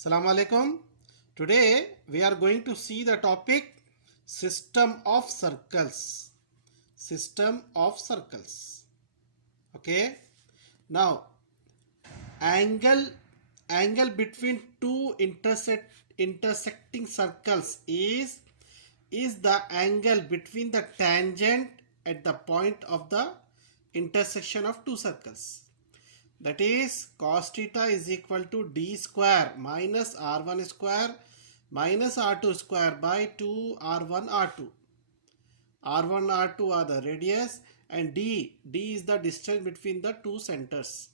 Assalamu alaikum. Today we are going to see the topic system of circles. System of circles. Okay. Now angle between two intersecting circles is the angle between the tangent at the point of the intersection of two circles. That is cos theta is equal to d square minus r1 square minus r2 square by 2 r1 r2. R1 r2 are the radius and d is the distance between the two centers.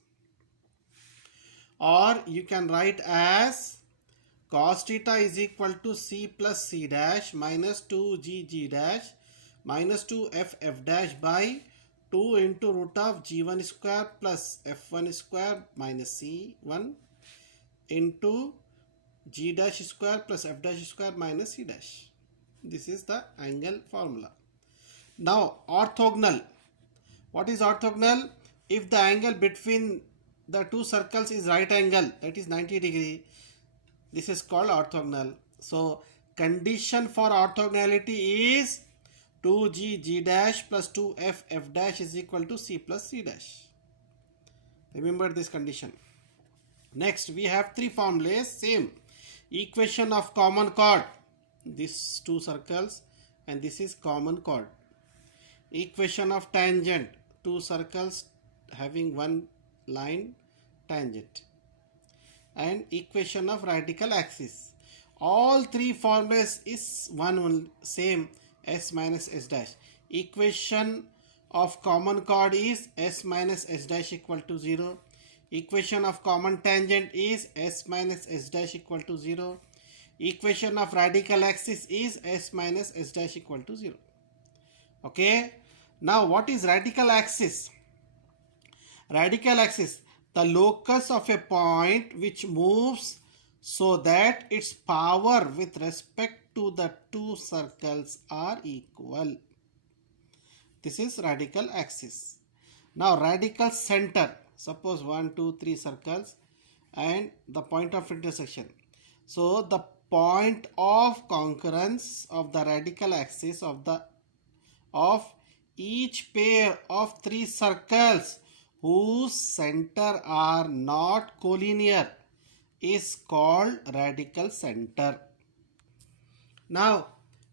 Or you can write as cos theta is equal to c plus c dash minus 2g dash minus 2f dash by 2 into root of g1 square plus f1 square minus c1 into g dash square plus f dash square minus c dash. This is the angle formula. Now orthogonal. What is orthogonal? If the angle between the two circles is right angle, that is 90 degree, this is called orthogonal. So condition for orthogonality is 2g dash plus 2f dash is equal to c plus c dash. Remember this condition. Next we have three formulas, same. Equation of common chord, these two circles, and this is common chord. Equation of tangent, two circles having one line tangent, and equation of radical axis. All three formulas is one same, s minus s dash. Equation of common chord is s minus s dash equal to 0. Equation of common tangent is s minus s dash equal to 0. Equation of radical axis is s minus s dash equal to 0. Okay. Now what is radical axis? Radical axis, the locus of a point which moves so that its power with respect to the two circles are equal. This is radical axis. Now radical center, suppose 1, 2, 3 circles and the point of intersection. So the point of concurrence of the radical axis of each pair of three circles whose center are not collinear is called radical center. Now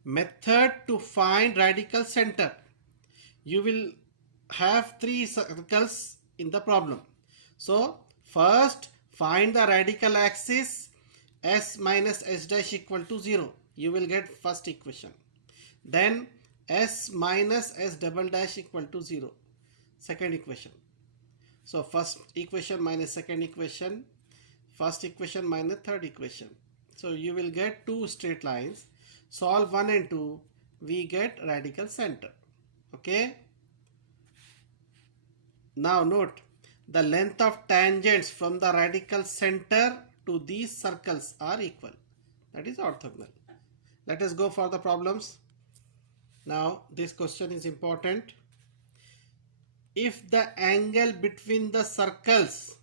method to find radical center. You will have three circles in the problem. So first find the radical axis s minus s dash equal to 0. You will get first equation. Then s minus s double dash equal to 0. Second equation. So first equation minus second equation, first equation minus third equation. So you will get two straight lines. Solve 1 and 2, we get radical center. Okay. Now note, the length of tangents from the radical center to these circles are equal. That is orthogonal. Let us go for the problems. Now this question is important. If the angle between the circles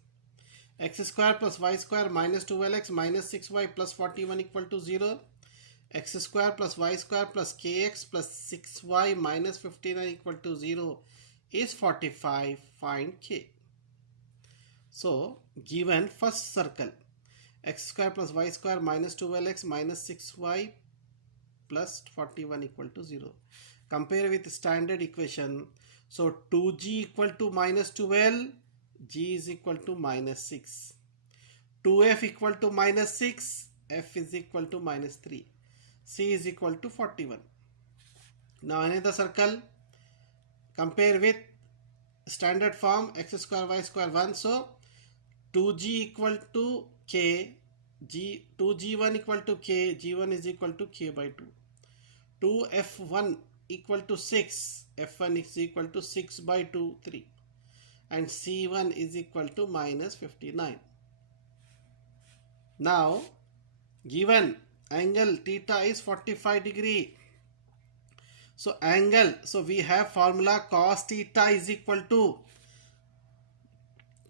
x square plus y square minus 12x minus 6y plus 41 equal to 0, x square plus y square plus kx plus 6y minus 59 equal to 0 is 45, find k. So given first circle x square plus y square minus 12x minus 6y plus 41 equal to 0. Compare with standard equation. So 2g equal to minus 12, g is equal to minus 6. 2f equal to minus 6, f is equal to minus 3. C is equal to 41. Now another circle. Compare with standard form x square y square 1. So 2g equal to k, 2g1 equal to k, g1 is equal to k by 2. 2f1 equal to 6, f1 is equal to 6 by 2, 3. And c1 is equal to minus 59. Now given angle theta is 45 degree. So angle, so we have formula cos theta is equal to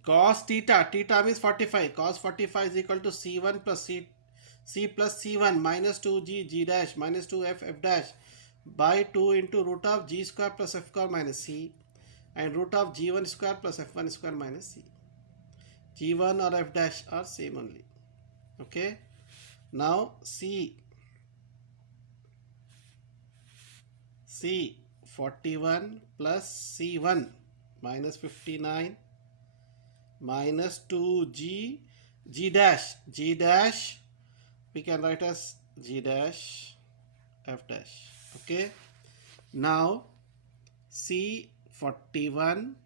cos theta, theta means 45, cos 45 is equal to C1 plus C plus C1 minus 2G G dash minus 2F F dash by 2 into root of G square plus F square minus C and root of G1 square plus F1 square minus C. G1 or F dash are same only. Okay. Now C 41 plus C1 minus 59 minus 2G G dash we can write as G dash F dash. Okay. Now C 41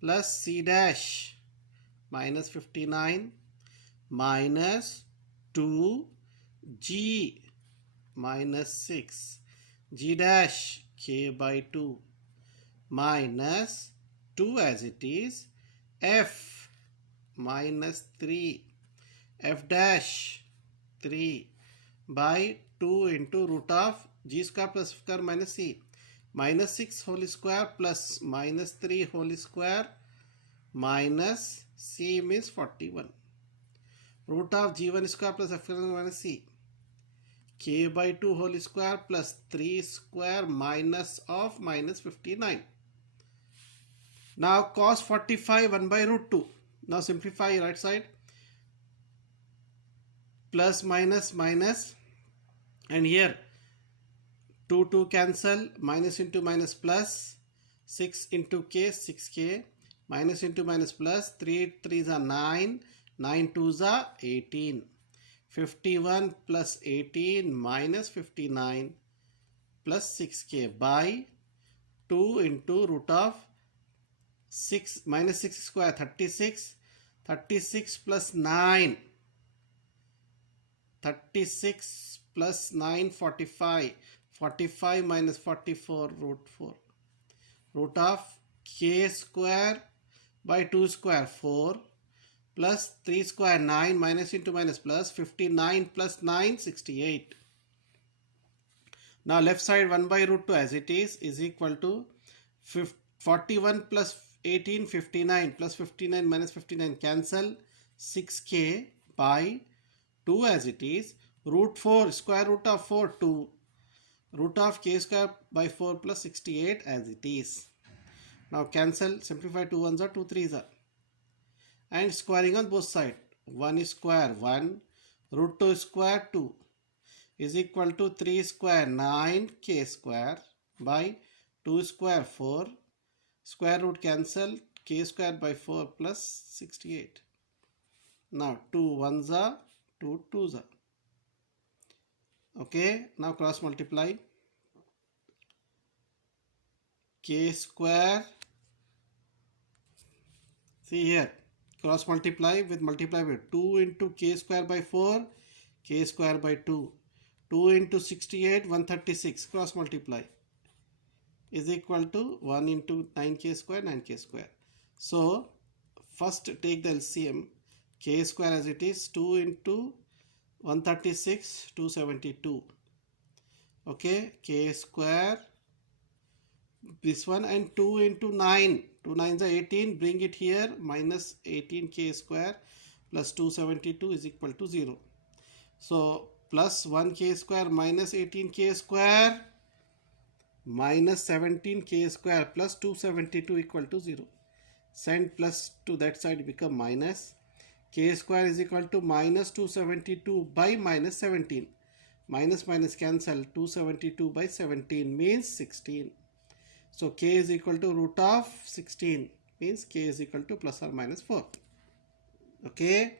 plus C dash minus 59 minus 2G minus 6 G dash K by 2 minus 2 as it is F minus 3 F dash 3 by 2 into root of G square plus F square minus C minus 6 whole square plus minus 3 whole square minus C means 41 root of G1 square plus F square minus C K by 2 whole square plus 3 square minus of minus 59. Now cos 45 1 by root 2. Now simplify right side. Plus minus minus and here 2 cancel, minus into minus plus, 6 into k 6k, minus into minus plus, 3 3s are 9, 9 2s are 18, 51 plus 18 minus 59 plus 6k by 2 into root of 6 minus 6 square 36, 36 plus 9, 36 plus 9 45, 45 minus 44 root 4, root of k square by 2 square 4 plus 3 square 9 minus into minus plus 59 plus 9 68. Now left side 1 by root 2 as it is equal to 41 plus 18 59 plus 59 minus 59 cancel 6k by 2 as it is root 4 square root of 4 2 root of k square by 4 plus 68 as it is. Now cancel, simplify 2 1s are 2 3s are and squaring on both sides 1 square 1 root 2 square 2 is equal to 3 square 9 k square by 2 square 4 square root cancel k square by 4 plus 68. Now 2 1s are 2 2s are. Okay, now cross multiply k square, see here cross multiply with 2 into k square by 4 k square by 2 2 into 68 136 cross multiply is equal to 1 into 9k square 9k square. So first take the LCM k square as it is 2 into 136 272. Okay, k square this one and 2 into 9 2 9s are 18, bring it here minus 18k square plus 272 is equal to 0. So plus 1k square minus 18k square minus 17k square plus 272 equal to 0. Send plus to that side become minus. K square is equal to minus 272 by minus 17. Minus minus cancel, 272 by 17 means 16. So k is equal to root of 16 means k is equal to plus or minus 4. Okay.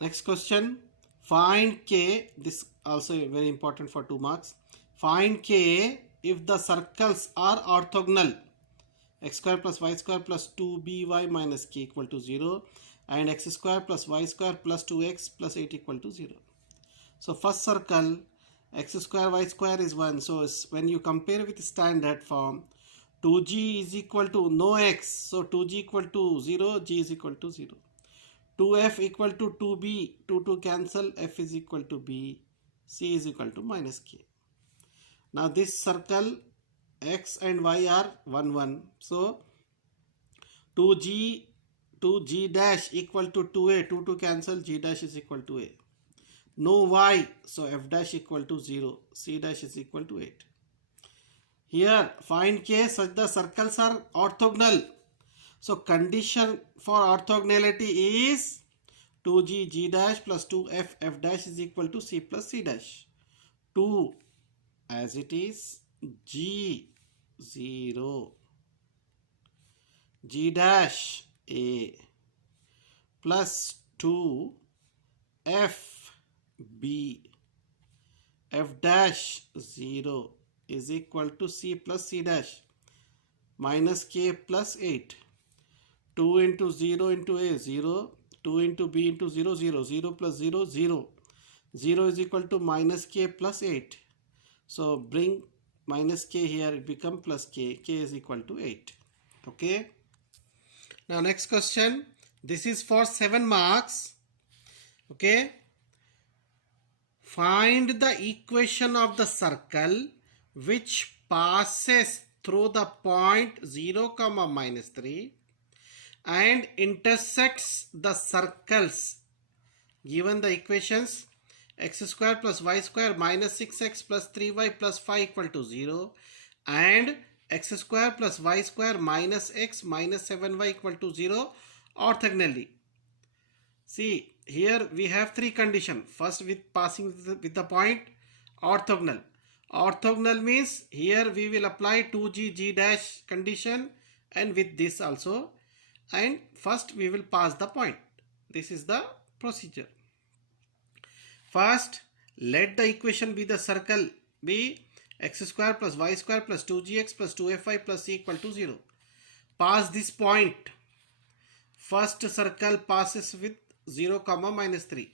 Next question. Find k. This also very important for 2 marks. Find k if the circles are orthogonal. X square plus y square plus 2by minus k equal to 0 and x square plus y square plus 2x plus 8 equal to 0. So first circle x square y square is 1. So when you compare with standard form 2g is equal to no x. So 2g equal to 0, g is equal to 0. 2f equal to 2b, 2 cancel, f is equal to b, c is equal to minus k. Now this circle x and y are 1 1. So 2g 2g dash equal to 2a, 2 cancel, g dash is equal to a. No y, so f dash equal to 0, c dash is equal to 8. Here find k such the circles are orthogonal. So condition for orthogonality is 2g g dash plus 2f f dash is equal to c plus c dash. 2 as it is, g 0, g dash a plus 2 f b f dash 0 is equal to c plus c dash minus k plus 8. 2 into 0 into a 0, 2 into b into 0 0, 0 plus 0 0, 0 is equal to minus k plus 8. So bring minus k here, it become plus k, k is equal to 8. Okay. Now next question, this is for 7 marks. Okay. Find the equation of the circle which passes through the point 0 comma minus 3 and intersects the circles. Given the equations, x square plus y square minus 6x plus 3y plus 5 equal to 0 and x square plus y square minus x minus 7y equal to 0 orthogonally. See, here we have three conditions. First, with passing with the point orthogonal. Orthogonal means here we will apply 2g g dash condition and with this also, and first we will pass the point. This is the procedure. First, let the equation be the circle be x square plus y square plus 2gx plus 2fy plus c equal to 0. Pass this point. First circle passes with 0 comma minus 3.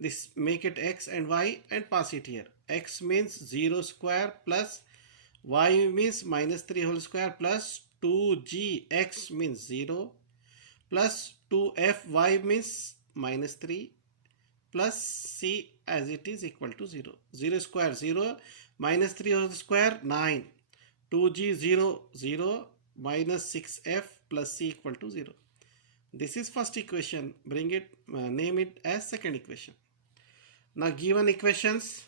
This make it x and y and pass it here. X means 0 square plus y means minus 3 whole square plus 2gx means 0 plus 2fy means minus 3 plus c as it is equal to 0. 0 square 0 minus 3 whole square 9. 2g 0 0 minus 6f plus c equal to 0. This is first equation. Bring it, name it as second equation. Now given equations,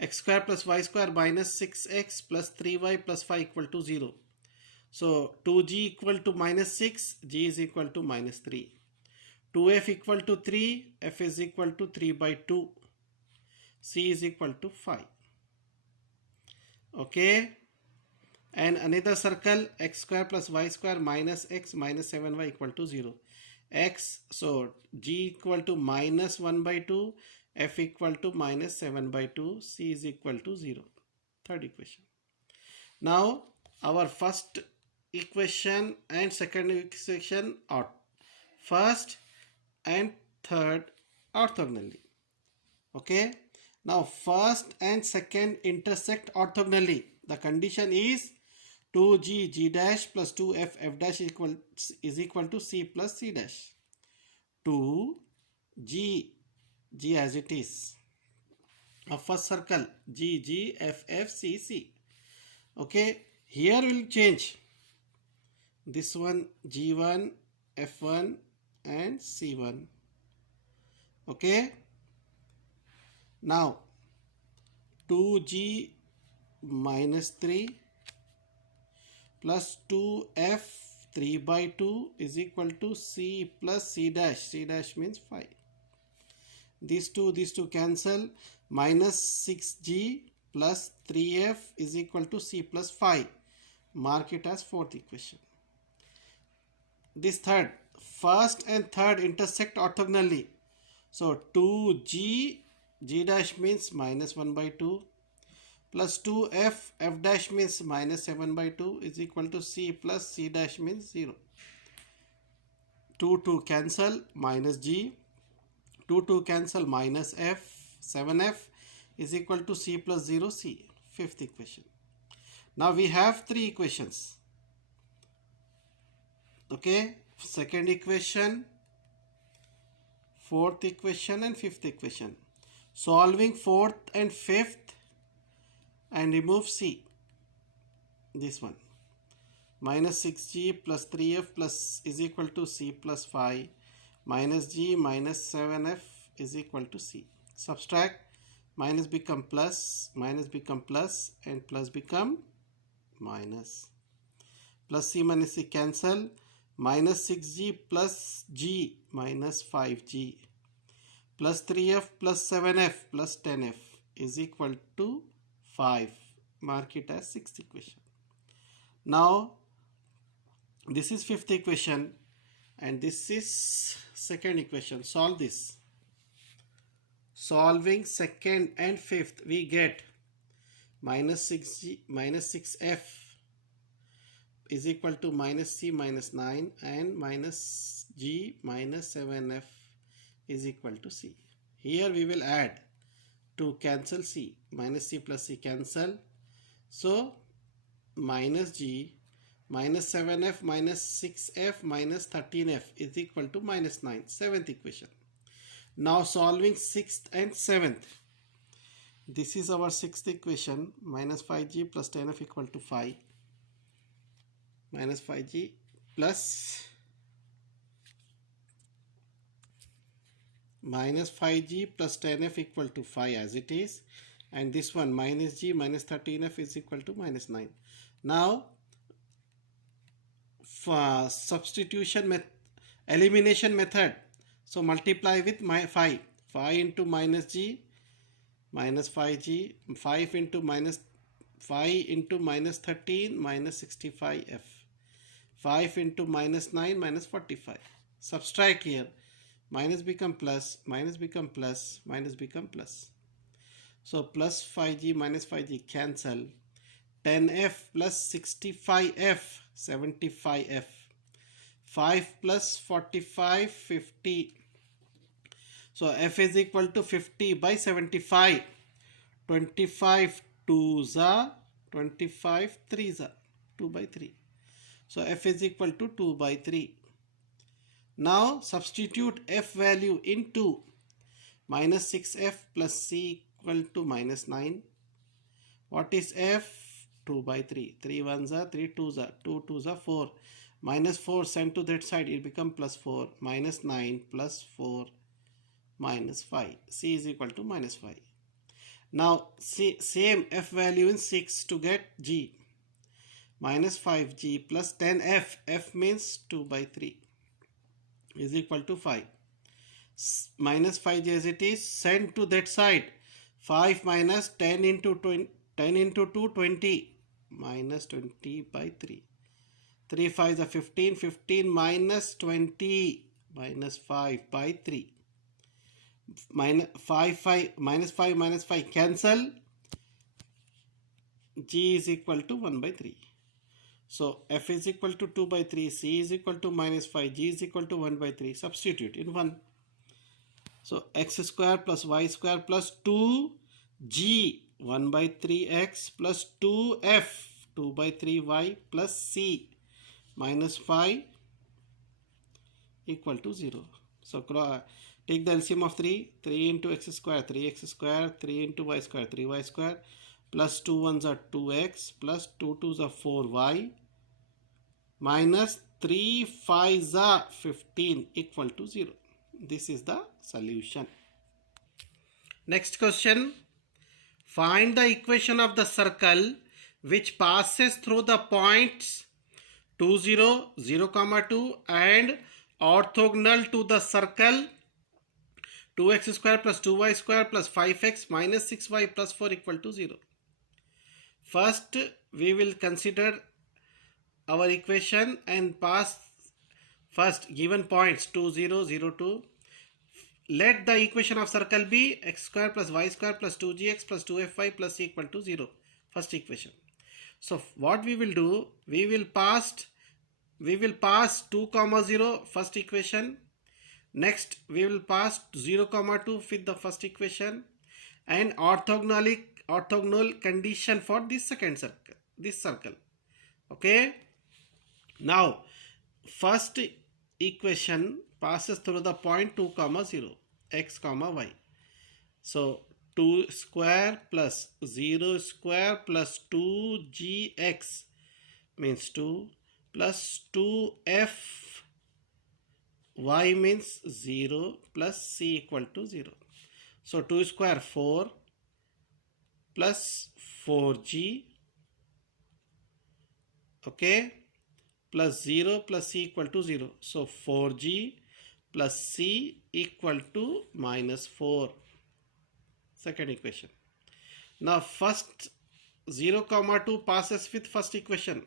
x square plus y square minus 6x plus 3y plus 5 equal to 0. So 2g equal to minus 6, g is equal to minus 3. 2f equal to 3, f is equal to 3 by 2, c is equal to 5. Okay. And another circle, x square plus y square minus x minus 7y equal to 0. X, so g equal to minus 1 by 2, f equal to minus 7 by 2, c is equal to 0. Third equation. Now our first equation and second equation are first and third orthogonally. Okay. Now first and second intersect orthogonally. The condition is 2g g dash plus 2f f dash is equal to c plus c dash. 2g g as it is. A first circle g g f f c c. Okay, here will change. This one g1 f1 and c1. Okay. Now 2g minus 3 plus 2f 3 by 2 is equal to c plus c dash. C dash means 5. These two cancel. Minus 6g plus 3f is equal to c plus 5. Mark it as fourth equation. This third, first and third intersect orthogonally. So 2g g dash means minus 1 by 2 plus 2f f dash means minus 7 by 2 is equal to c plus c dash means 0. 2 cancel, minus g, 2 cancel, minus f, 7f is equal to c plus 0 c. Fifth equation. Now we have three equations. Okay, second equation, fourth equation and fifth equation. Solving fourth and fifth and remove c. This one. minus 6g plus 3f plus is equal to c plus 5 minus g minus 7f is equal to c. Subtract, minus become plus and plus become minus. Plus c minus c cancel, minus 6g plus g minus 5g plus 3f plus 7f plus 10f is equal to 5. Mark it as sixth equation. Now this is fifth equation and this is second equation. Solve this. Solving second and fifth, we get minus 6g minus 6f is equal to minus c minus 9 and minus g minus 7f is equal to c. Here we will add to cancel c. Minus c plus c cancel. So minus g minus 7f minus 6f minus 13f is equal to minus 9. Seventh equation. Now solving sixth and seventh. This is our sixth equation. Minus 5g plus 10f equal to 5. Minus 5g plus minus 5g plus 10f equal to 5 as it is. And this one minus g minus 13f is equal to minus 9. Now for substitution elimination method. So multiply with my 5. 5 into minus g minus 5g, 5 into minus 13 minus 65f, 5 into minus 9 minus 45. Subtract here. Minus become plus, minus become plus, minus become plus. So plus 5g minus 5g cancel. 10f plus 65f, 75f. 5 plus 45, 50. So f is equal to 50 by 75. 25 2s are 25 3s are 2 by 3. So f is equal to 2 by 3. Now substitute f value into minus 6f plus c equal to minus 9. What is f? 2 by 3. 3 1s are 3 2s are 2 2s are 4. Minus 4 sent to that side, it become plus 4. Minus 9 plus 4 minus 5. C is equal to minus 5. Now same f value in 6 to get g. Minus 5g plus 10f. F means 2 by 3 is equal to 5. Minus 5g as it is. Send to that side. 5 minus 10 into 20, 10 into 2 20 minus 20 by 3. 3 5 are 15. 15 minus 20 minus 5 by 3. Minus 5 minus 5 cancel. G is equal to 1 by 3. So f is equal to 2 by 3. C is equal to minus 5. G is equal to 1 by 3. Substitute in 1. So x square plus y square plus 2g 1 by 3x plus 2f 2 by 3y plus c minus 5 equal to 0. So take the LCM of 3. 3 into x square 3x square, 3 into y square 3y square, plus 2 1s are 2x plus 2 2s are 4y minus 3 5s are 15 equal to 0. This is the solution. Next question. Find the equation of the circle which passes through the points 2 0 0 comma 2 and orthogonal to the circle 2x square plus 2y square plus 5x minus 6y plus 4 equal to 0. First we will consider our equation and pass first given points 2 0 0 2. Let the equation of circle be x square plus y square plus 2gx plus 2fy plus c equal to 0. First equation. So what we will do, we will pass 2 comma 0 first equation. Next we will pass 0 comma 2 with the first equation and orthogonal condition for this second circle, this circle. Okay. Now first equation passes through the point 2 comma 0 x comma y. So 2 square plus 0 square plus 2gx means 2 plus 2f y means 0 plus c equal to 0. So 2 square 4 plus 4g, okay, plus 0 plus c equal to 0. So 4g plus c equal to minus 4. Second equation. Now first 0 comma 2 passes with first equation.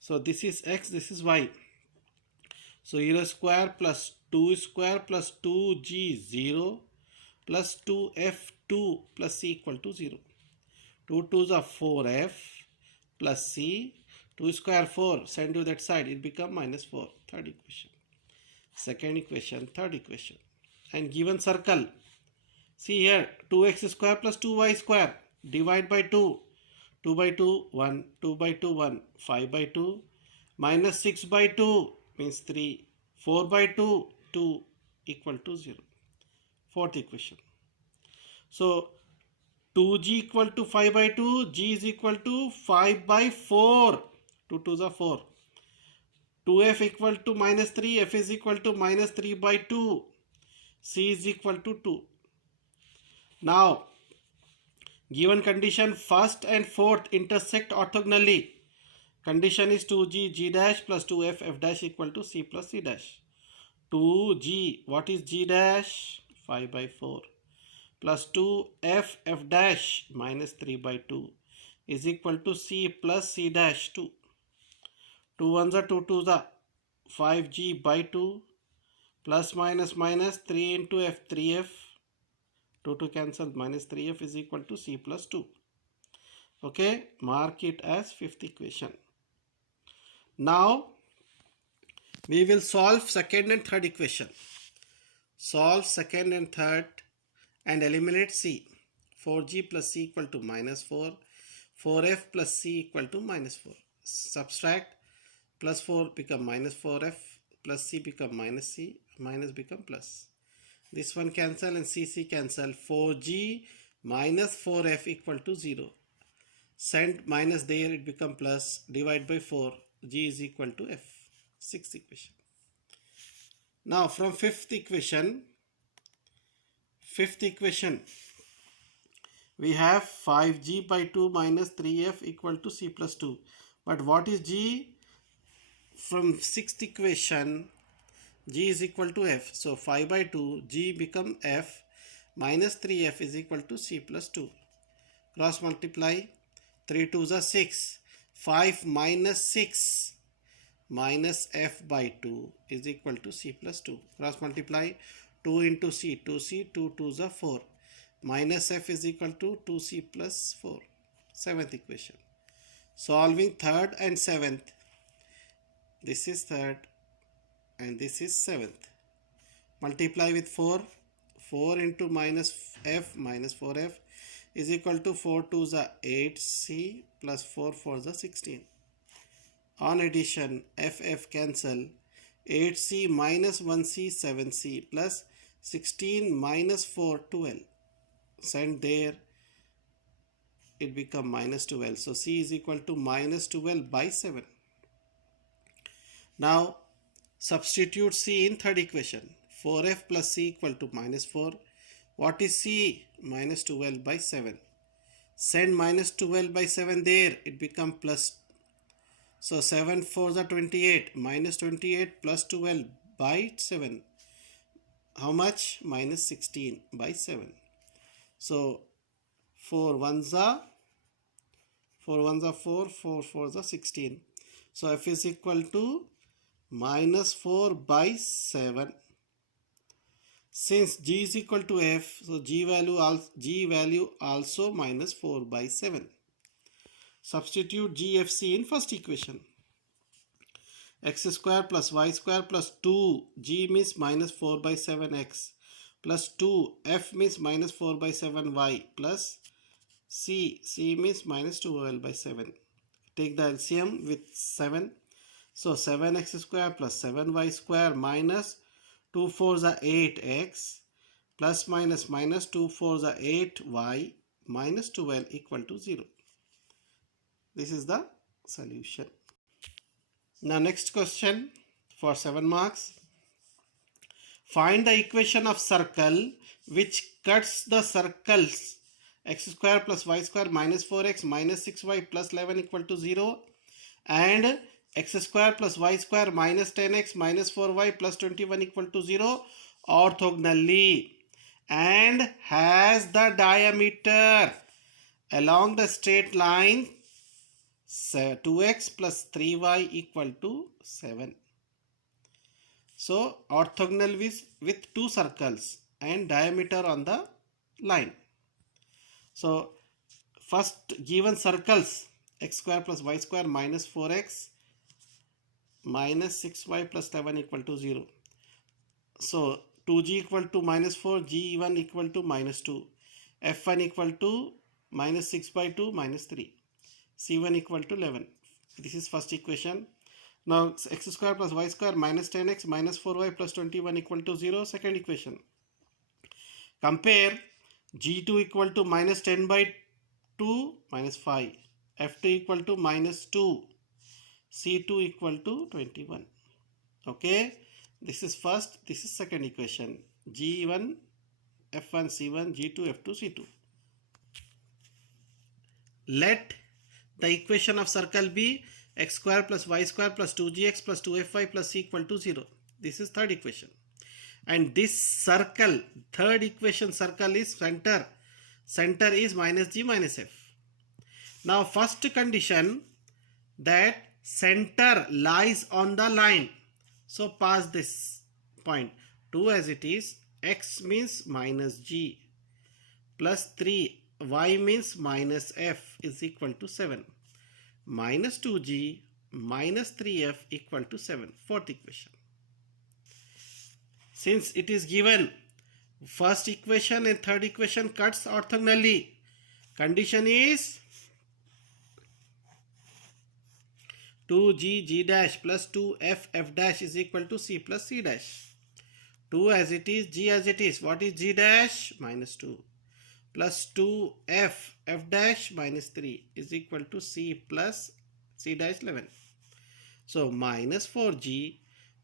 So this is x, this is y. So 0 square plus 2 square plus 2g 0 plus 2f2 plus c equal to 0. 2 2s are 4f plus c. 2 square 4, send to that side, it become minus 4. Third equation. Second equation, third equation. And given circle. See here, 2x square plus 2y square. Divide by 2. 2 by 2, 1. 2 by 2, 1. 5 by 2. Minus 6 by 2 means 3. 4 by 2, 2 equal to 0. Fourth equation. So 2g equal to 5 by 2. G is equal to 5 by 4. 2 2s are 4. 2f equal to minus 3. F is equal to minus 3 by 2. C is equal to 2. Now, given condition first and fourth intersect orthogonally. Condition is 2g g dash plus 2f f dash equal to c plus c dash. 2g, what is g dash? 5 by 4 plus 2f f dash minus 3 by 2 is equal to c plus c dash 2. 2 1s are 2 2s are 5g by 2 plus minus minus 3 into f 3f. 2 to cancel, minus 3f is equal to c plus 2. Okay, mark it as fifth equation. Now we will solve second and third equation. Solve second and third and eliminate c. 4g plus c equal to minus 4. 4f plus c equal to minus 4. Subtract, plus 4 become minus 4f, plus c become minus c, minus become plus. This one cancel and c cancel. 4g minus 4f equal to 0. Send minus there, it become plus. Divide by 4. G is equal to f. Sixth equation. Now from fifth equation, we have 5g by 2 minus 3f equal to c plus 2. But what is g? From sixth equation, g is equal to f. So 5 by 2, g become f minus 3f is equal to c plus 2. Cross multiply. 3 2s are 6. 5 minus 6 minus f by 2 is equal to c plus 2. Cross multiply. 2 into c, 2c, 2 2s are 4. Minus f is equal to 2c plus 4. Seventh equation. Solving third and seventh. This is third and this is seventh. Multiply with 4. 4 into minus f minus 4f is equal to 4 2s are 8c plus 4 4s are 16. On addition, f cancel. 8c minus 1c 7c plus 16 minus 4 12. Send there, it become minus 12. So c is equal to minus 12 by 7. Now substitute c in third equation. 4f plus c equal to minus 4. What is c? Minus 12 by 7. Send minus 12 by 7 there, it become plus. So 7 4s are 28. Minus 28 plus 12 by 7. How much? Minus 16 by 7. So 4 1s are 4, 4 4s are 16. So f is equal to minus 4 by 7. Since g is equal to f, so g value also minus 4 by 7. Substitute gfc in first equation. X square plus y square plus 2, g means minus 4 by 7x plus 2, f means minus 4 by 7y plus c means minus 12 by 7. Take the LCM with 7. So 7x square plus 7y square minus 2 4s are 8x plus minus minus 2 4s are 8y minus 12 equal to 0. This is the solution. Now next question for 7 marks. Find the equation of circle which cuts the circles x square plus y square minus 4x minus 6y plus 11 equal to 0 and x square plus y square minus 10x minus 4y plus 21 equal to 0 orthogonally and has the diameter along the straight line 2x plus 3y equal to 7. So orthogonal with two circles and diameter on the line. So first given circles x square plus y square minus 4x minus 6y plus 11 equal to 0. So 2g equal to minus 4, g1 equal to minus 2, f1 equal to minus 6 by 2 minus 3, c1 equal to 11. This is first equation. Now x square plus y square minus 10x minus 4y plus 21 equal to 0. Second equation. Compare g2 equal to minus 10 by 2 minus 5, f2 equal to minus 2, c2 equal to 21. Okay, this is first, this is second equation. g1 f1 c1 g2 f2 c2. Let the equation of circle be x square plus y square plus 2gx plus 2fy plus c equal to 0. This is third equation. And this circle, third equation circle is center. Center is minus g minus f. Now first condition that center lies on the line. So pass this point 2 as it is. X means minus g plus 3, y means minus f is equal to 7. Minus 2g minus 3f equal to 7. Fourth equation. Since it is given first equation and third equation cuts orthogonally, condition is 2g g dash plus 2f f dash is equal to c plus c dash. 2 as it is, g as it is. What is g dash? Minus 2 plus 2f f dash minus 3 is equal to c plus c dash 11. So minus 4g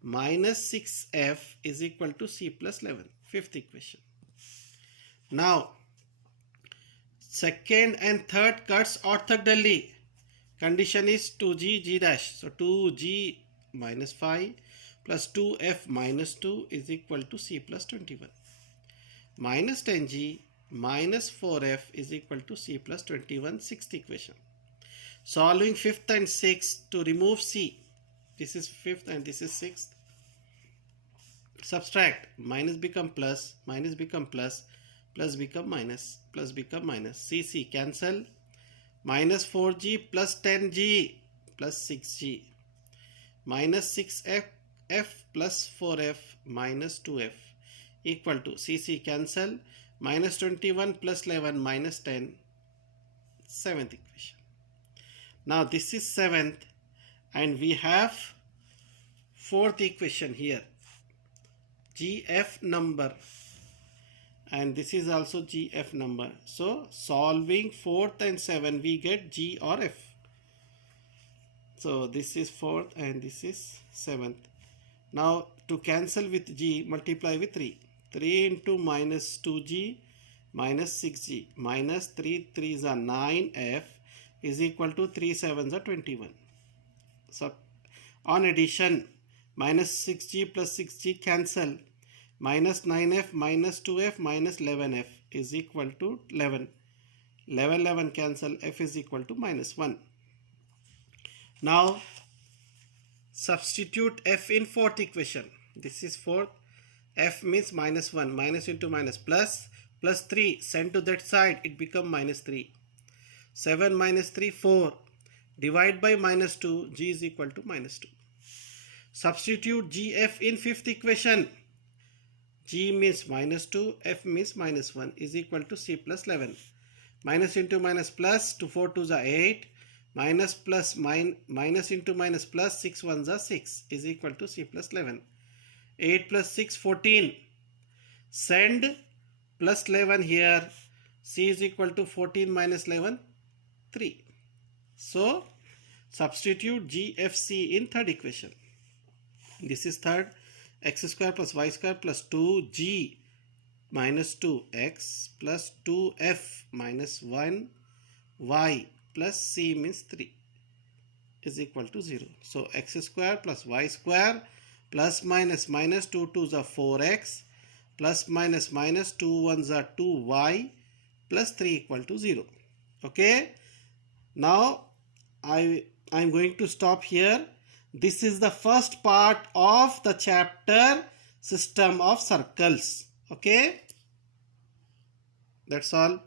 minus 6f is equal to c plus 11. Fifth equation. Now second and third cuts orthogonally. Condition is 2g g dash. So 2g minus 5 plus 2f minus 2 is equal to c plus 21. Minus 10g minus 4f is equal to c plus 21. Sixth equation. Solving fifth and sixth to remove c. This is fifth and this is sixth. Subtract. Minus become plus, minus become plus, plus become minus, plus become minus. C cancel. Minus 4g plus 10g plus 6g. Minus 6f f plus 4f minus 2f equal to c cancel. Minus 21 plus 11 minus 10. Seventh equation. Now this is seventh and we have fourth equation here. GF number and this is also GF number. So solving fourth and 7 we get G or F. So this is fourth and this is seventh. Now to cancel with G, multiply with 3. 3 into minus 2G minus 6G minus 3 3s are 9F is equal to 3 7s are 21. So on addition, minus 6G plus 6G cancel. Minus 9F minus 2F minus 11F is equal to 11. 11 cancel, F is equal to minus 1. Now substitute F in fourth equation. This is fourth. F means minus 1. Minus into minus plus. Plus 3. Send to that side. It become minus 3. 7 minus 3 4. Divide by minus 2. G is equal to minus 2. Substitute GF in fifth equation. G means minus 2, F means minus 1 is equal to C plus 11. Minus into minus plus, 2 4 2s are 8. Minus plus minus into minus plus, 6 1s are 6 is equal to C plus 11. 8 plus 6 14. Send plus 11 here. C is equal to 14 minus 11 3. So Substitute GFC in third equation. This is third. X square plus y square plus 2g minus 2x plus 2f minus 1y plus c means 3 is equal to 0. So x square plus y square plus minus 2 2s are 4x plus minus 2 1s are 2y plus 3 equal to 0. Okay. Now I'm going to stop here. This is the first part of the chapter system of circles. Okay. That's all.